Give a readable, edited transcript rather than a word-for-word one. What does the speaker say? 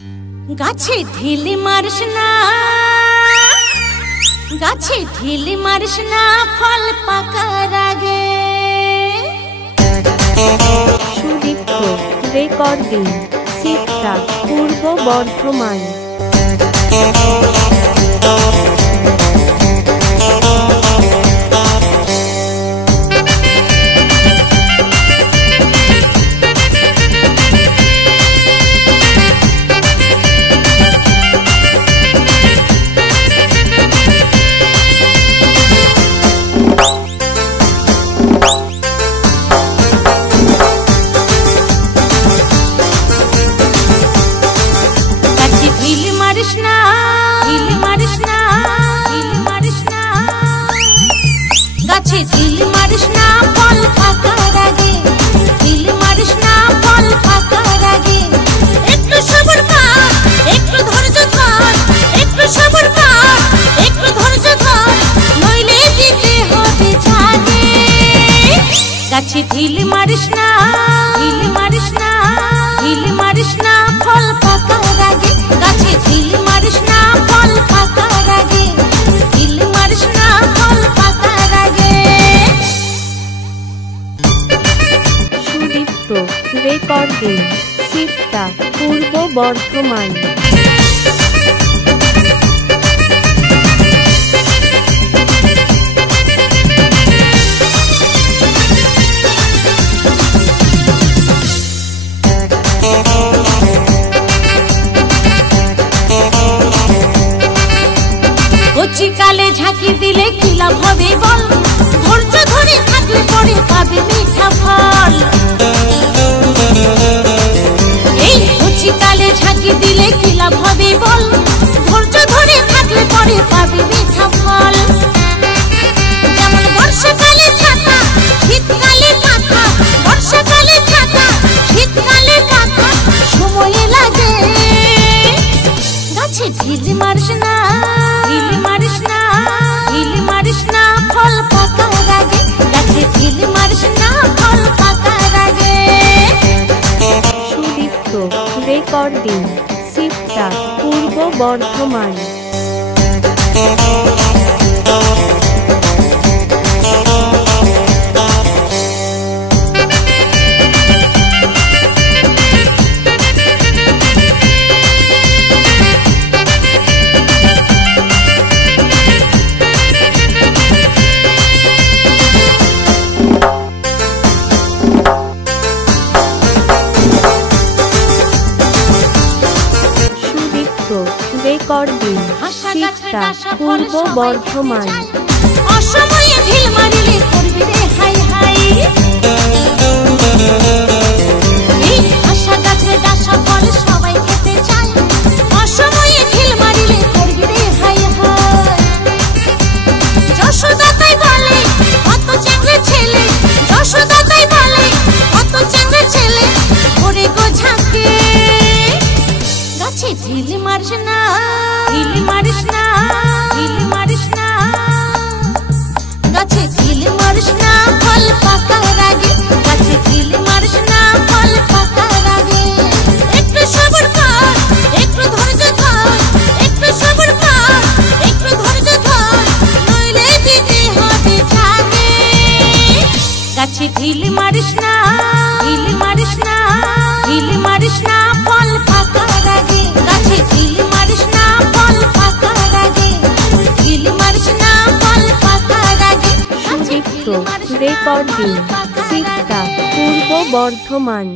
গাছে ঢিলে মারিস না, গাছে ঢিলে মারিস না, ফল পাকার আগে। সুদীপ্ত রেকর্ডিং, সিকতা, পূর্ব বর্ধমান। গাছে ঢিল মারিস না, ফল পাকার আগে। ঢিল মারিস না, ফল পাকার আগে। একটু সবুর কর, একটু ধৈর্য ধর, একটু সবুর কর, একটু ধৈর্য ধর, নইলে দিতে হবে জাগে। গাছে ঢিল মারিস না, ঢিল মারিস না, ঢিল মারিস না, ফল পাকার আগে। গাছে ঢিল মারিস না, ফল পাকার আগে। ঢিল মারিস না, ফল পাকার আগে। সুদীপ্ত রেকর্ডিং, সিকতা, পূর্ব বর্ধমান। কচিকালে ঝাঁকি দিলে কি লাভ হবে বল, ধৈর্য ধরে থাকলে পরে পাবে মিঠা ফল। এই কচিকালে ঝাঁকি দিলে কি লাভ হবে বল, ধৈর্য ধরে থাকলে পরে পাবে মিঠা ফল। যেমন বর্ষাকালে ছাতা, শীতকালে কাঁথা, বর্ষাকালে ছাতা, শীতকালে কাঁথা, সময় লাগে। গাছে ঢিল মারিস না, ঢিল মারিস না, ঢিল মারিস না, ফল পাকার আগে। গাছে ঢিল মারিস না, ফল পাকার আগে। সুদীপ্ত রেকর্ডিং, সিকতা, পূর্ব বর্ধমান। রেকর্ডিং, সিকতা, পূর্ব বর্ধমান। অসময়ে ঢিল মারিলে করবি রে হাই হাই। এই আশা গাছের ডাসা ফল সবাই খেতে চায়। অসময়ে ঢিল মারিলে করবি রে হাই হাই। যশোদা তাই বলে কত চ্যাংড়া ছেলে, যশোদা তাই বলে কত চ্যাংড়া ছেলে, ওরে গো ঝাঁকে। গাছে ঢিল মারিস না, ঢিল মারিস না, ঢিল মারিস না, গাছে ঢিল মারিস না, ফল পাকার আগে। গাছে ঢিল মারিস না, ফল পাকার আগে। একটু সবুর কর, একটু ধৈর্য ধর, একটু সবুর কর, একটু ধৈর্য ধর, নইলে দিতে হবে জাগে। গাছে ঢিল মারিস না, ঢিল মারিস না, ঢিল মারিস না, ফল পাকার আগে। গাছে ঢিল মারিস না, ফল পাকার আগে। ঢিল মারিস না, ফল পাকার আগে। সুদীপ্ত রেকর্ডিং, সিকতা, পূর্ব বর্ধমান।